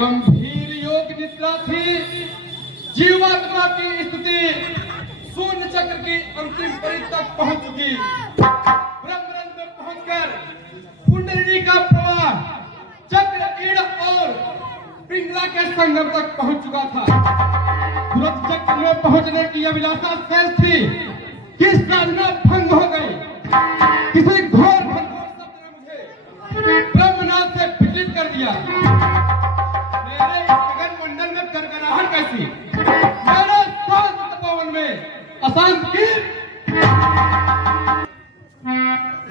गंभीर योग निद्रा थी। जीवात्मा की स्थिति शून्य चक्र की अंतिम परिधि तक पहुंच चुकी। ब्रह्मरंध्र में पहुंचकर कुंडलिनी का प्रवाह चक्र ईड़ और पिंगला के संगम तक पहुंच चुका था। सूरज चक्र में पहुंचने की अभिलाषा शेष थी कि साधना भंग हो गई। किसी घोर शब्द ने मुझे ब्रह्मनाथ से विचलित कर दिया। मेरे गगन मंडल में गड़गड़ाहट कैसी, मेरे शांत तपोवन में अशांत की।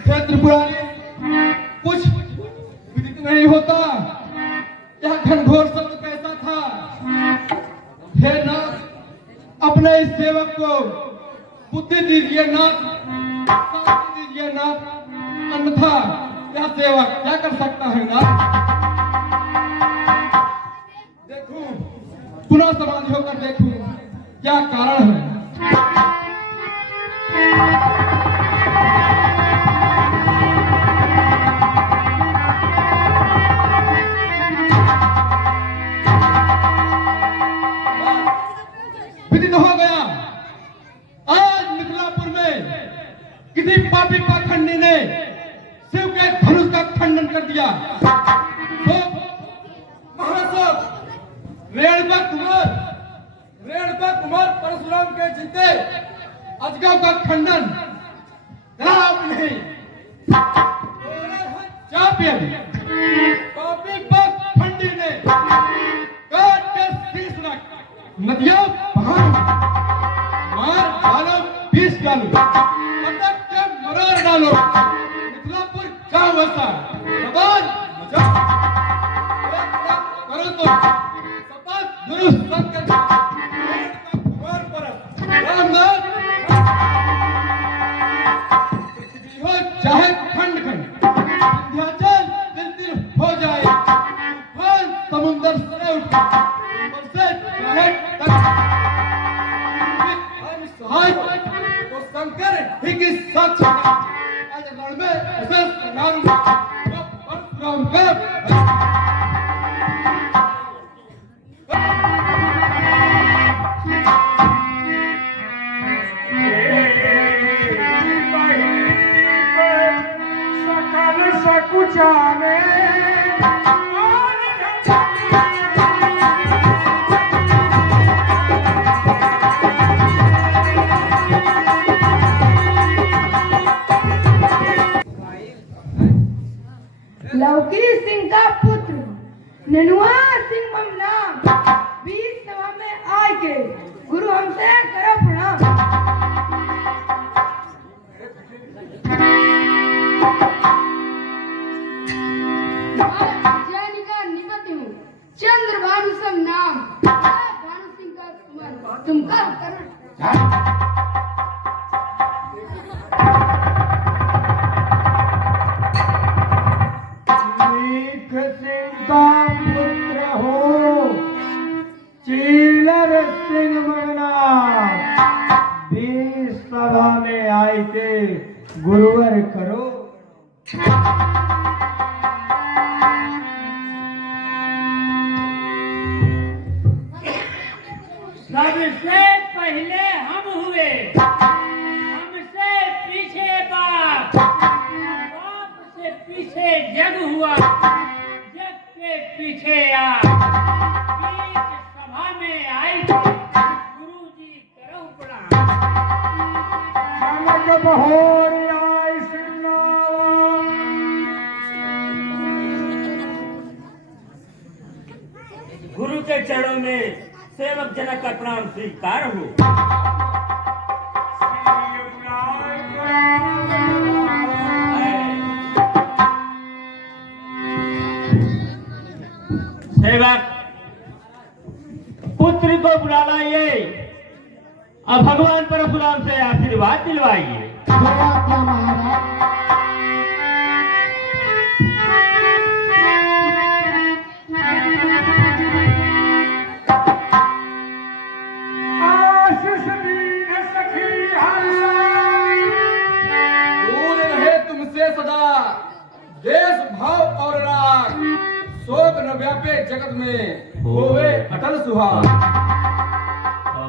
त्रिपुरारी कुछ विदित नहीं होता। यह घनघोर शब्द कैसा था? हे नाथ, अपने इस सेवक को बुद्धि दीजिए नाथ, शांति दीजिए नाथ, अन्यथा यह सेवक क्या कर सकता है नाथ? देखूं, पुनः समाधि होकर देखूं क्या कारण है। विदित हो गया, आज मिथिलापुर में किसी पापी पाखंडी ने शिव के धनुष का खंडन कर दिया। महाराज रेणुका कुमार परशुराम के जीते अजगव का खंडन राम नहीं, पापी पाखंडी ने काट के शीश रख नदियों मार डालो, पीस डालो, पटक के मरोड़ डालो। मिथिलापुर क्या वैसा जबान करो तो सपा दुरुस्त संकर कुमार पर रामनाथ पृथ्वी हो चाहे खंड खंड, विंध्याचल दिल दिल हो जाए, तूफान समुद्र से उठे, बरसे चाहे तक सहाय तो शंकर ही की साक्ष आज रण में उसे संहारूंगा। परशुराम का सकुचाने लौकी सिंह का पुत्र ननुआ सिंह नाम बीच सभा में आए के गुरु हमसे करो प्रणाम। जैनिका निपति हूँ, चंद्र बाबू सब नाम, भानु सिंह का कुमार, तुम करो करो। पुत्र हो चीलर सिंह मगना बीस सभा में आए थे गुरुवर करो। सबसे पहले हम हुए, हमसे पीछे बाप, बाप से पीछे जग हुआ, जग के पीछे आप बीच सभा में आई गुरु जी करो प्रणाम। गुरु के चरणों में सेवक जनक का प्रणाम स्वीकार हो। सेवक पुत्री को बुला लाइए और भगवान परशुराम से आशीर्वाद दिलवाइए। जगत में होवे अटल सुहाग।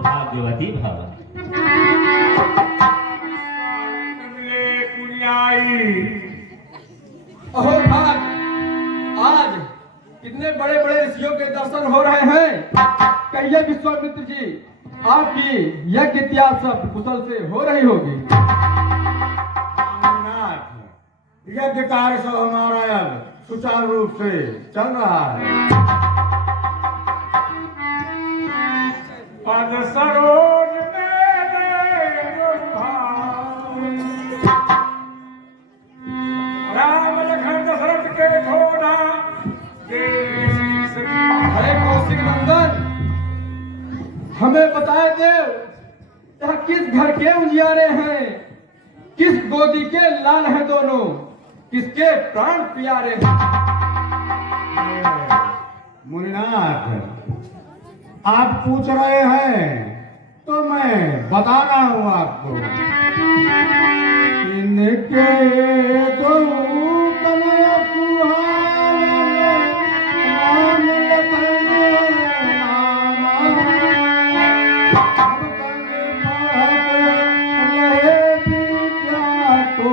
भाग्यवती भव। अहो भाग, आज कितने बड़े बड़े ऋषियों के दर्शन हो रहे हैं। कहिए विश्वामित्र जी, आपकी यज्ञ इतिहास सब कुशल से हो रही होगी। यज्ञ कार्य सब हमारा अब सुचारू रूप से चल रहा है। पद सरोज राम लखन दशरथ के घोड़ा अरे कौशिक नंदन, हमें बताए देव, यह किस घर के उजियारे हैं, किस गोदी के लाल हैं दोनों, किसके प्राण प्यारे हैं। मुनिनाथ, आप पूछ रहे हैं तो मैं बता रहा हूँ आपको। इनके दो कमल सुहावन, राम लखन रामा, अब तक पढ़त रहे विद्या को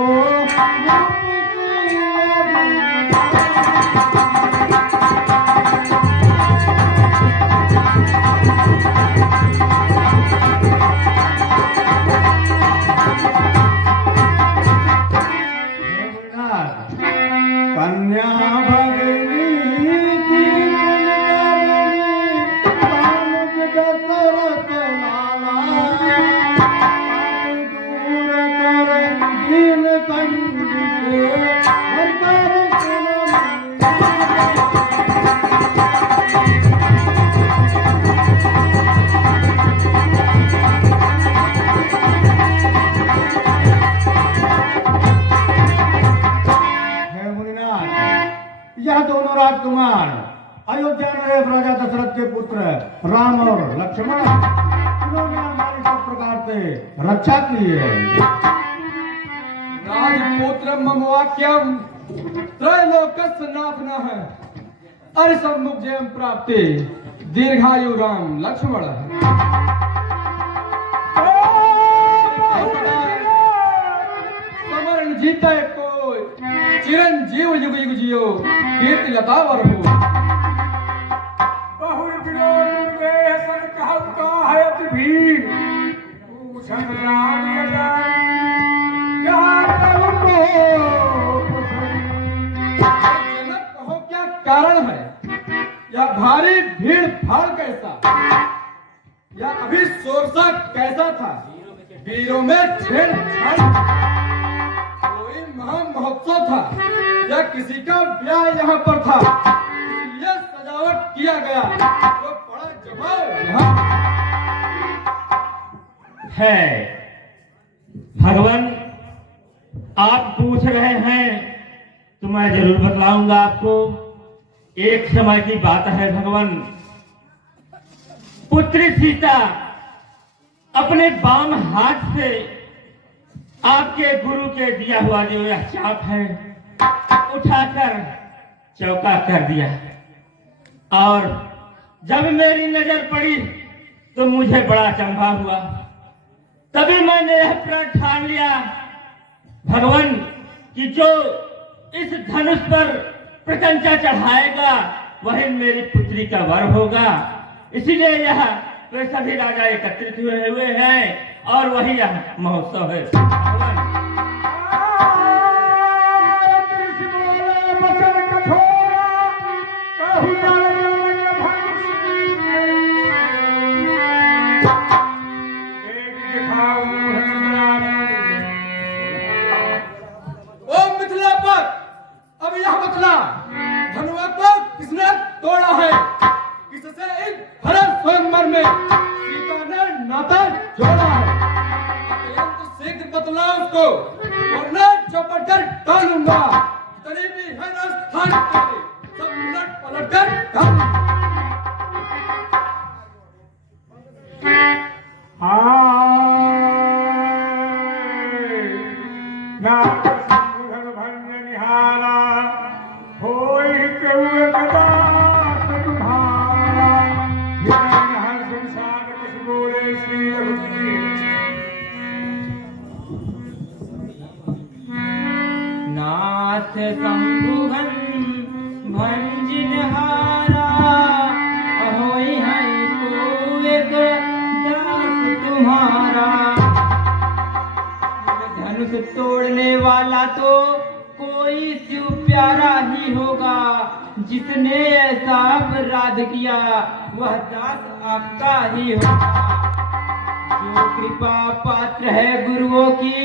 कन्या भगिनी दशरथ लाला, दूर कर दीन कंदिके, हर कर यह दोनों राजकुमार अयोध्या में रहे राजा दशरथ के पुत्र राम और लक्ष्मण, इन्होंने हमारी सब प्रकार से रक्षा की है। राजपुत्र मम वाक्यम त्रैलोक्यस्य नाथनः, अरे सम्मुख जयम प्राप्ति दीर्घायु राम लक्ष्मण। समरण जीते कोई, चिरंजीव युग युग जियो, कीर्ति लता वर हो। बहुर विरोध में सन कहत काहत भीड़, पूछन राम यजान, कहा कहूँ को जनक कहो क्या कारण है, या भारी भीड़ भाड़ कैसा, या अभी शोरसा कैसा था, वीरों में छेड़छाड़, कोई महा महोत्सव था, या किसी का ब्याह यहाँ पर था, इसलिए सजावट किया गया, तो बड़ा जमाव यहाँ है। भगवान, आप पूछ रहे हैं तो मैं जरूर बतलाऊंगा आपको। एक समय की बात है भगवान, पुत्री सीता अपने बाम हाथ से आपके गुरु के दिया हुआ जो यह चाप है उठाकर चौका कर दिया, और जब मेरी नजर पड़ी तो मुझे बड़ा चंभा हुआ। तभी मैंने यह प्रण ठान लिया भगवान कि जो इस धनुष पर प्रकंचा चढ़ाएगा वही मेरी पुत्री का वर होगा। इसीलिए यह वे सभी राजा एकत्रित हुए हैं और वही यह महोत्सव है। भगवान, ओ मिथिला पर अब यह बतला, धनुआ को किसने तोड़ा है, किससे इन भरत स्वयंवर में सीता ने नाता जोड़ा है। अत्यंत शीघ्र बतला उसको, वरना चौपट कर डालूंगा। जितनी भी है ना स्थान तेरे, सब उलट पलट कर डालूंगा। होई के हुए कदा सदुभा होगा तो कोई शिव प्यारा ही होगा। जिसने ऐसा अपराध किया वह दास आपका ही होगा। जो कृपा पात्र है गुरुओं की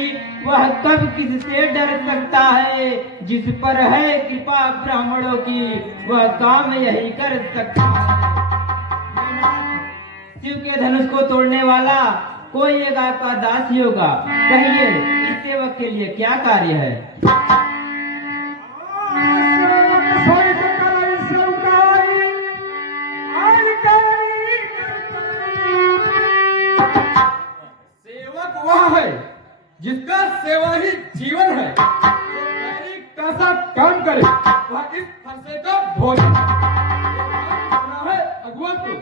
वह कब किससे डर सकता है। जिस पर है कृपा ब्राह्मणों की वह काम यही कर सकता है। शिव के धनुष को तोड़ने वाला कोई एक आपका दास ही होगा। कहिए इस सेवक के लिए क्या कार्य है? सेवक वह है जिसका सेवा ही जीवन है। जो दैनिक कैसा काम करे वह इस फरसे का भोजन है। अगुवत इस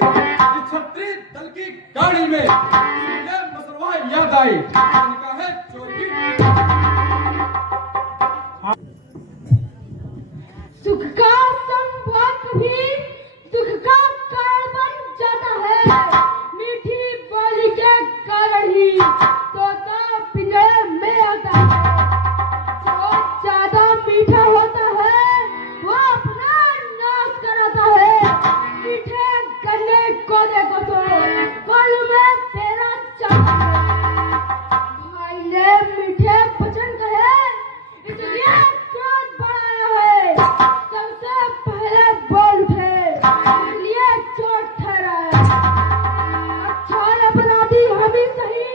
क्षत्रिय दल की गाड़ी में ये मसलवा याद आई। इनका है चौकी। सुख का संपर्क भी दुख का कारण बन जाता है। मीठी बोली के कारण ही तोता पिंजरे में आता है। जो ज्यादा मीठा होता है वो अपना नाश कराता है। मीठे गन्ने को देखो तो फल में तेरा चाहता है। भाई ने मीठे वचन कहे इसलिए क्रोध बढ़ाया है। सबसे पहले बोल उठे इसलिए चोट ठहरा है। अच्छा अपराधी हम ही सही,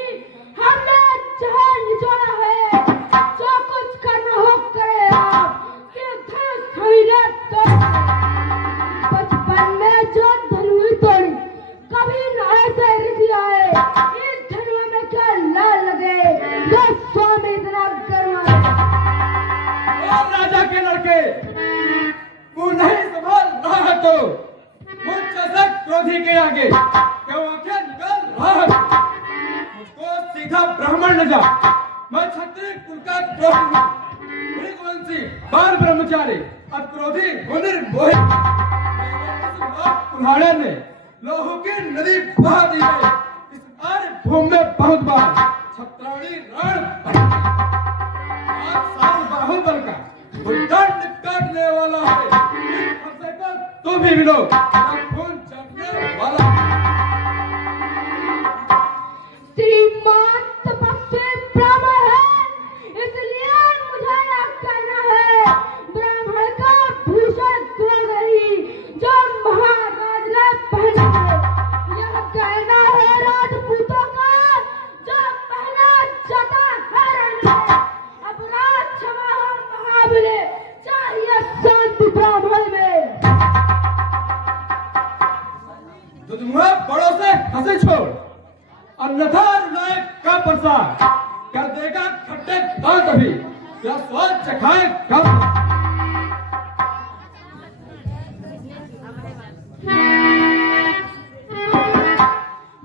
हमने जहर निचोड़ा है। जो कुछ करना हो करे आप, सिर्फ धनुष हमने तोड़ा है। बचपन में जो धनुष तोड़ी कभी न ऐसे ऋषि आए। इस धनुष में क्या लाल लगे जो स्वामी इतना गर्मा है। और राजा के लड़के तू नहीं संभाल रहा है तो मुझ जैसे क्रोधी के आगे क्यों आंखें निकाल रहा है? मुझको सीधा ब्राह्मण न जा। मैं क्षत्रिय कुल का द्रोही हूँ। मृगवंशी बाल ब्रह्मचारी अब क्रोधी निर्मोही। कुल्हाड़े ने लोहू की नदी बहा दी है। इस आर्य भूमि में बहुत बार छत्राणी रण बाहुबल का दंड काटने वाला है। इस फरसे पर तू भी मिलो खून चढ़ने वाला। श्रीमान तपस्वी ब्राह्मण है इसलिए मुझे यह कहना है। ब्राह्मण का भूषण क्रोध ही जो महाराज ने पहना है। यह कहना है राजपूतों का जो पहना जाता है रण में। अपराध क्षमा हो महाबले चाहिए शांति ब्राह्मण में। दुधमुआ बड़ों से हंसी छोड़ अन्यथा नायक का प्रसार कर देगा खट्टे दांत भी। तेरा स्वाद चखाए कब।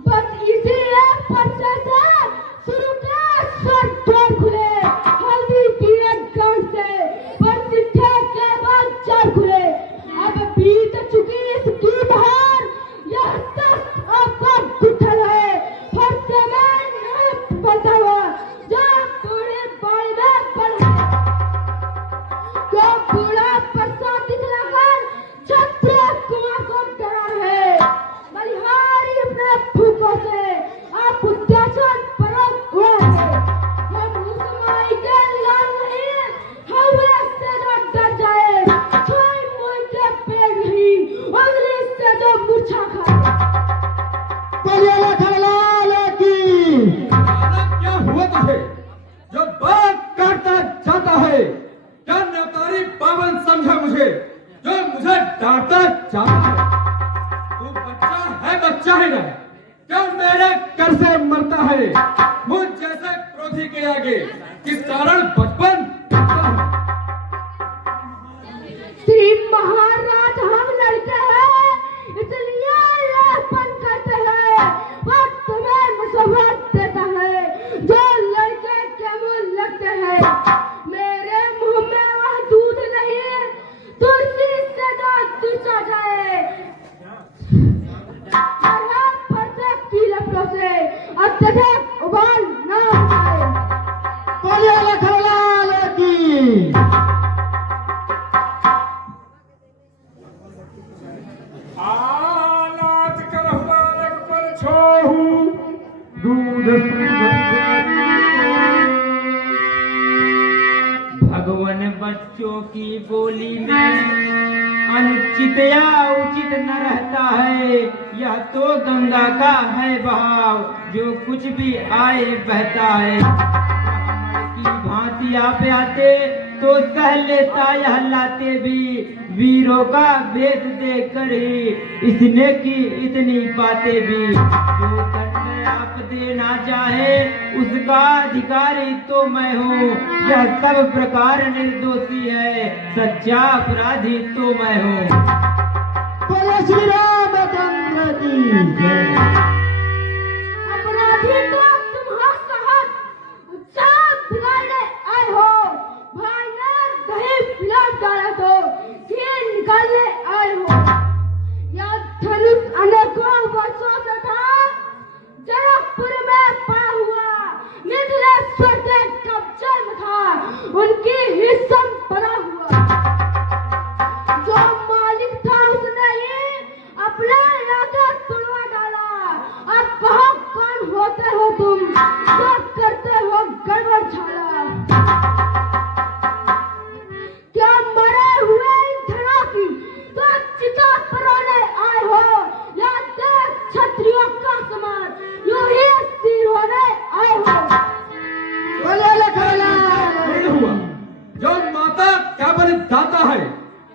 बस इसी एक फरसे से शुरू के स्वर्ग द्वार खुले। हल्दी की एक गांठ से प्रतिष्ठा के बाद चार खुले। अब बीत चुकी इसकी बहार यह सच आपका विठल है। फरसे में नहीं पड़ता हुआ जो बूढ़े बाल में पड़ा है। जो बूढ़ा प्रसाद दिखलाकर क्षत्रिय कुमार को डरा है। बलिहारी अपने भूखों से आप अत्याचार परत उड़ा है। हम उस माई के लाल नहीं हवे से जो डर जाए। छोई मोई के पेड़ नहीं उंगली से जो मूर्छा खाए। क्या हुआ तुझे जो बात काटता जाता है? क्या न्यौतारी पावन समझा मुझे जो मुझे डांटता जाता है? तू बच्चा है ना? क्यों मेरे कर से मरता है? मुझ जैसे क्रोधी के आगे किस कारण बचपन बीतता है? श्री महाराज हम लड़के हैं इसलिए लेपन करते हैं। वह तुम्हें मुसीबत देता है जो लड़के केवल लगते हैं। मेरे मुंह में वह दूध नहीं तुलसी से जो चूसा जाए। फरसे की लपटों से अत्यधिक उबाल न हो जाए। की छाहू दूध भगवान बच्चों की बोली में अनुचित या उचित न रहता है। यह तो गंगा का है बहाव, जो कुछ भी आए बहता है। की भांति आप आते तो सह लेता यह लाते भी, वीरों का भेद देकर ही इसने की इतनी बातें भी। जो दंड आप देना चाहे उसका अधिकारी तो मैं हूँ, यह सब प्रकार निर्दोषी है, सच्चा अपराधी तो मैं हूँ। बोलो श्री रामचंद्र की जय। अपराधी तो तुम्हारा साहब सब बिगाड़ने आए हो। भाई ने दही पिला डाला तो फिर निकालने आए हो। यह धनुष अनेकों वर्षों से था, जनकपुर में पड़ा हुआ, मिथिलेश्वर के कब्जे में था, उनकी हिस्सा पड़ा हुआ। जो मालिक था उसने ही अपने इलाके तुड़वा डाला। अब कहो कौन होते हो तुम, जो करते हो गड़बड़ छाला। क्या मरे हुए इन धनों की तो चिता पर रोने आए हो, या देख क्षत्रियों का समाज यूं ही सिर होने आए हो। बोले लखला नहीं हुआ जो माता क्या बलि दाता है,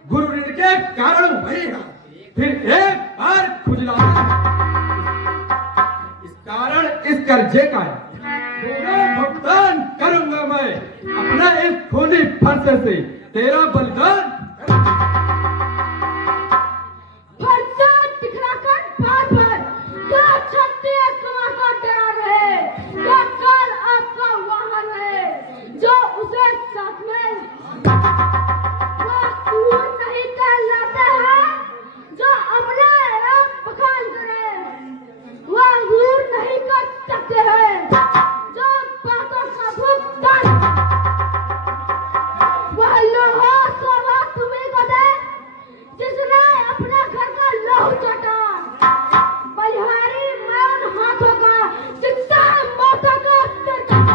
गुरु ऋण के कारण वही है, फिर एक बार खुजलाना इस कारण इस कर्जे का है। पूरा भुगतान करूंगा मैं अपना इस खूनी फरसे से, तेरा बलिदान फरसा दिखलाकर बार-बार जो क्षत्रिय कुमार का डरा रहे, जो काल आपका वाहन है, जो उसे साथ में वो सूर नहीं कहलाते हैं, जो अपने आप बखान करे, वो सूर नहीं कर सकते हैं, जो बातों का भुगतान वह लोहा सोहा तुम्हें को दे जिसने अपने घर का लहू चाटा। बलिहारी मैं उन हाथों का जिससे मौतों का सिर काटा।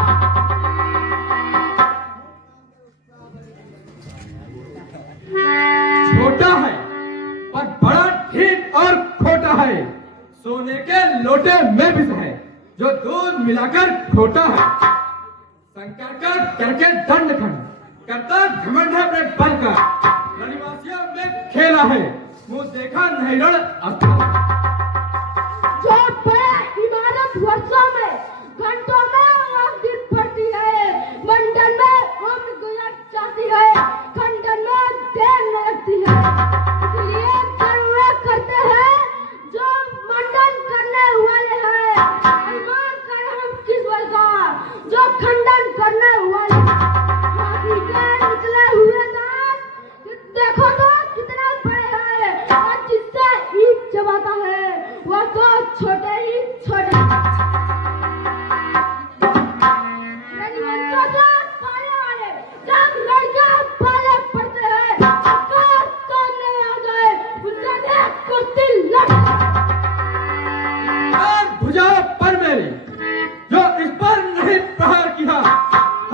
छोटा है पर बड़ा ठीक और खोटा है, सोने के लोटे में विष है, जो दूध मिलाकर खोटा है। शंकर का करके दंड खंड करता घमंड है अपने बल का, रनिवासियों में खेला है, मुंह देखा नहीं रण अस्त्र। जो बड़े इमारत वर्षों में घंटों में आग दिन पड़ती है, मंडल में उम्र गुजर जाती है, खंडन में देर न लगती है। इसलिए कर्म करते हैं जो मंडन करने वाले हैं, अनुमान करें हम किस बल का, जो खंडन करने वाले हैं। हाथी के निकले हुए दांत देखो तो कितने बड़े हैं, और जिससे ईंट चबाता है वह तो छोटे ही छोटे। रनिवंशों के पाले वाले जब लड़के पाले पड़ते हैं, आकाश सामने आ जाए उनसे देख कुश्ती लड़। और भुजा पर मेरी जो इस पर नहीं प्रहार किया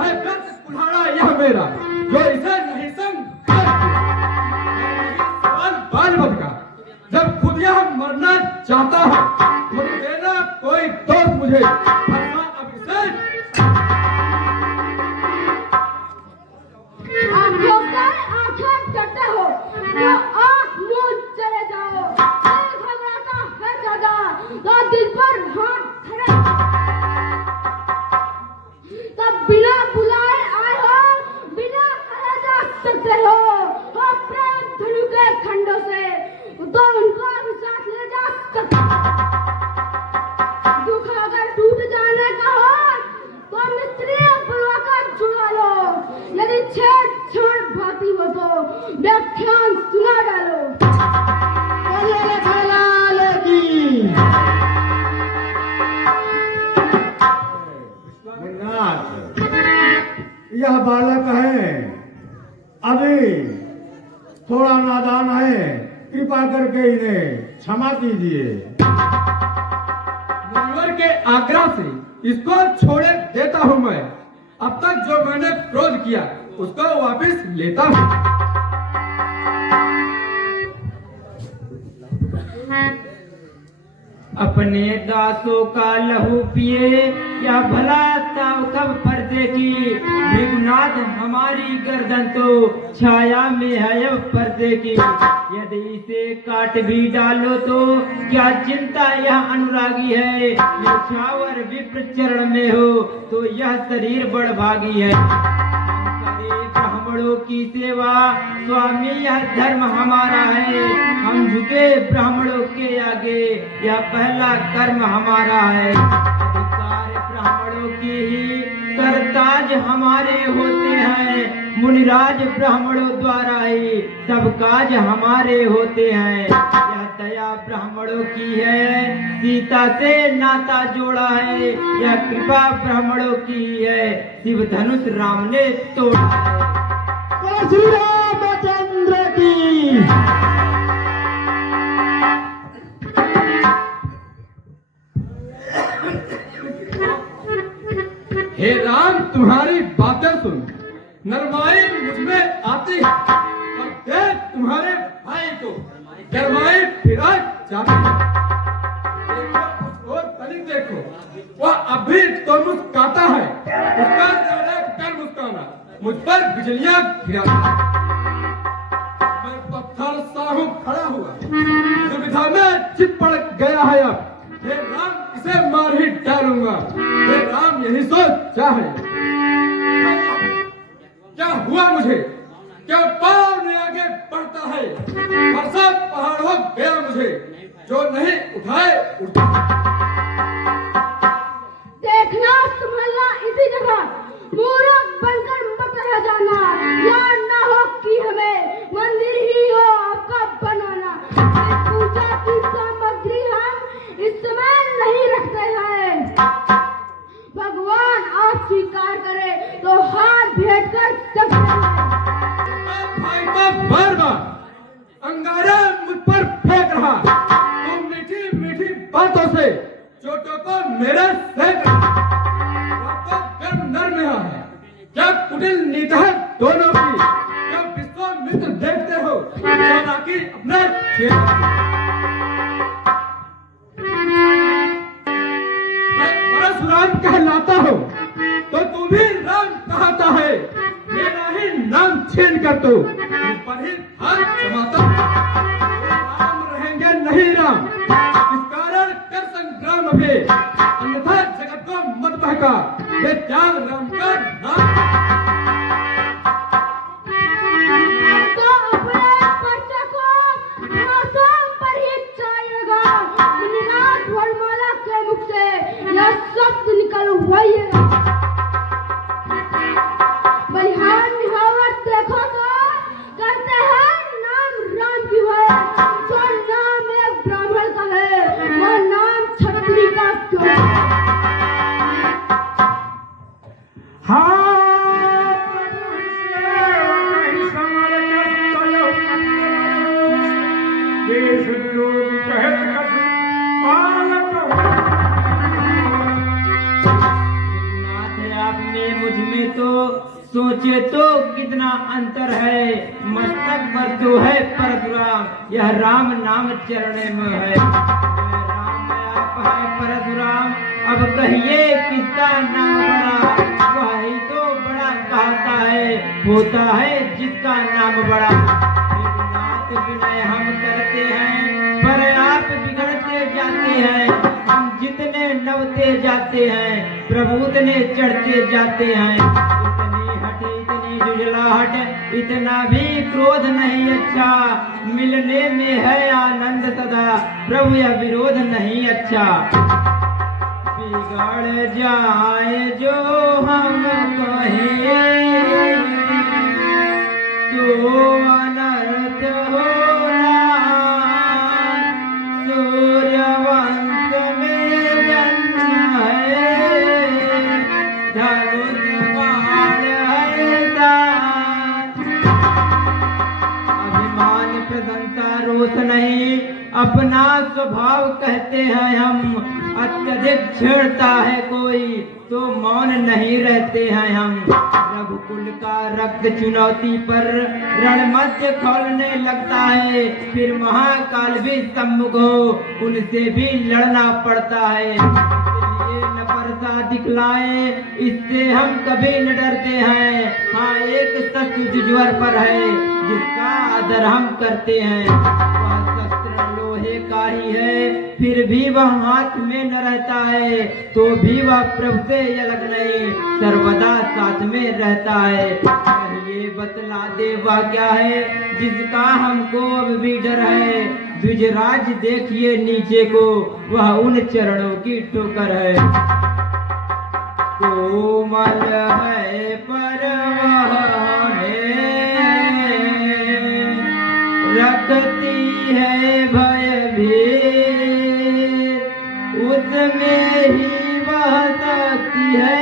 है, व्यर्थ कुल्हाड़ा यह मेरा, जो इसे नहीं बाल बद का, जब खुद यह मरना चाहता है, मुझे देना कोई दोस्त मुझे फरमा अब इसे। आंखों से आंखें करते हो तो आंख मूंद चले जाओ। दिल घबराता है ज्यादा तो दिल पर हाथ धरे। तब बिना बुलाए आए हो, बिना कहे जा सकते हो, और प्रेम धनु के खंडों से तो उनको भी साथ ले जा सकते। दुख अगर टूट जाने का हो तो मिस्त्री बुलवाकर जुड़ा लो, यदि छेड़छाड़ भाती हो तो व्याख्यान सुना डालो। बोले लखला की नाथ, यह बालक है, अभी थोड़ा नादान है, कृपा करके इन्हें क्षमा कीजिए। आग्रह से इसको छोड़े देता हूँ मैं। अब तक जो मैंने क्रोध किया उसको वापस लेता हूँ। अपने दासों का लहू पिए या भला ताव कब पर्दे की, भृगुनाथ हमारी गर्दन तो छाया में है अब पर्दे की। यदि इसे काट भी डालो तो क्या चिंता, यह अनुरागी है। न्यौछावर विप्र चरण में हो तो यह शरीर बड़भागी है। ब्राह्मणों की सेवा स्वामी यह धर्म हमारा है। हम झुके ब्राह्मणों के आगे, यह पहला कर्म हमारा है। अधिकार ब्राह्मणों की ही सरताज हमारे होते हैं। मुनिराज ब्राह्मणों द्वारा ही सब काज हमारे होते हैं। यह दया ब्राह्मणों की है, सीता से नाता जोड़ा है। यह कृपा ब्राह्मणों की है, शिव धनुष राम ने तोड़ा है। श्री रामचंद्र की। हे राम, तुम्हारी बातें सुन नरमाई मुझमें आती है, और देख तुम्हारे भाई को गरमाई फिरा जाती है। देखो उस ओर तनिक देखो, वह अभी तो मुस्काता है। उसका चेहरा कर मुस्काना मुझ पर बिजलियां गिराता है। मैं पत्थर सा हूँ खड़ा हुआ, दुविधा में चिपड़ गया है अब। हे राम, इसे मार ही डालूंगा। हे राम, यही सोच चाहे। क्या हुआ मुझे, क्या पाँव में आगे बढ़ता है। बरसा पहाड़ हो गया मुझे, जो नहीं उठाए उठा। देखना संभलना इसी जगह, मूर्ख बनकर मत रह जाना। याद ना हो कि हमें मंदिर ही हो आपका बनाना। पूजा की सामग्री हम इस समय नहीं रखते हैं। भगवान आप स्वीकार करे तो हाथ भेंट कर सकते हैं। भाई को बार बार अंगारा मुझ पर फेंक रहा। तुम मीठी मीठी बातों से चोटों को मेरे सेक रहा। गर्म नर्म है, क्या कुटिल नीति है दोनों की। क्या विश्वामित्र देखते हो चालाकी अपने मैं परशुराम कहलाता हूँ तो तू भी राम कहता है। मेरा ही नाम छीन कर तू मुझ पर ही हाथ जमाता। राम रहेंगे नहीं राम, इस कारण कर संग्राम भी, अन्यथा जगत को मत बहका। ये त्याग राम का नाम। तो अपने पर्चे को भाषण पर ही चाहिएगा। मुनिनाथ वरमाला के मुख से यह शब्द निकलवाइएगा। बलिहार निहावत देखो तो कहते हैं नाम राम की है। जो नाम एक ब्राह्मण का है, वह नाम क्षत्रिय का क्यों है? आपने मुझ में तो सोचे तो कितना अंतर है। मस्तक पर तो है परशुराम, यह राम नाम चरण में है। राम आप है परशुराम, अब कहिए किसका नाम बड़ा। वही तो बड़ा कहता है, होता है जिसका नाम बड़ा। नाथ विनय हम करते हैं, पर आप बिगड़ते जाते हैं। हम जितने नवते जाते हैं, प्रभु उतने चढ़ते जाते हैं। इतनी हट इतनी जुझलाहट, इतना भी क्रोध नहीं अच्छा। मिलने में है आनंद सदा, प्रभु यह विरोध नहीं अच्छा। बिगड़ जाए जो हम कहें तो अनर्थ होना। सूर्यवंश में जन्म है, धनुष बाण है साथ। अभिमान प्रशंसा रोष नहीं, अपना स्वभाव कहते हैं हम, अत्यधिक छेड़ता है कोई तो मौन नहीं रहते हैं हम। रघुकुल का रक्त चुनौती पर रणमध्य खोलने लगता है, फिर महाकाल भी सम्मुख हो उनसे भी लड़ना पड़ता है। इसलिए न परसा दिखलाए, इससे हम कभी न डरते हैं। हाँ, एक शत्रु जुझवर पर है जिसका आदर हम करते हैं। वह शस्त्र लोहे का ही है, फिर भी वह हाथ में न रहता है, तो भी वह प्रभु से अलग नहीं, सर्वदा साथ में रहता है। ये बतला दे वह क्या है जिसका हमको अब भी डर है। द्विजराज देखिए नीचे को, वह उन चरणों की ठोकर है। कोमल है पर वह हमें रखती है भय भी, उसमें ही वह शक्ति है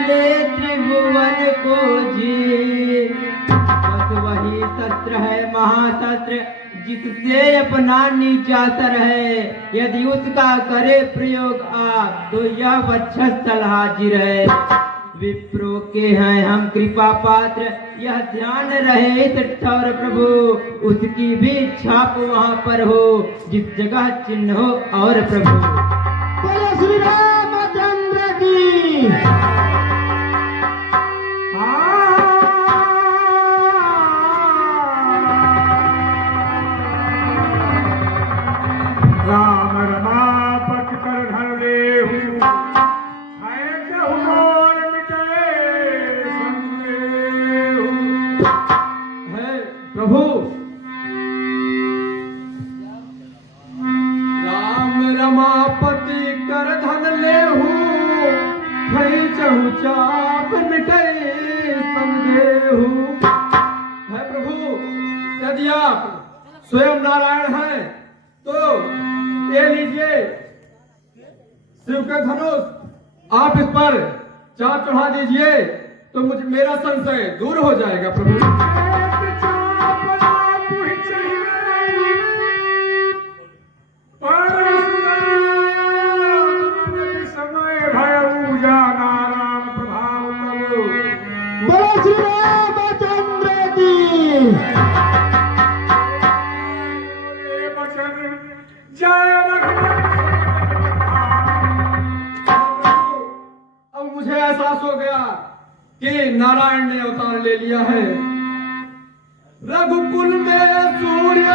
ले त्रिभुवन को जी। बस वही शस्त्र है महाशस्त्र जिससे अपना नीचा सर है, यदि उसका करे प्रयोग आप तो यह वक्षस्थल हाजिर है। विप्रो के हैं हम कृपा पात्र, यह ध्यान रहे इस ठौर प्रभु, उसकी भी छाप वहाँ पर हो जिस जगह चिन्ह हो और प्रभु। बोलो श्री रामचंद्र की। राम रमापति कर धर लेहु, है कहु मोर मिटे संदेहु। है प्रभु। राम रमापति कर धन लेहु, भई चहु चाप मिटे संदेहु। है प्रभु, यदि आप स्वयं नारायण हैं तो ये लीजिए शिव का धनुष, आप इस पर चाप चढ़ा दीजिए तो मुझे मेरा संशय दूर हो जाएगा प्रभु। समय भय जाना राम प्रभाव करो। बोलो श्री रामचंद्र की। जय अब मुझे एहसास हो गया कि नारायण ने अवतार ले लिया है। रघुकुल में सूर्य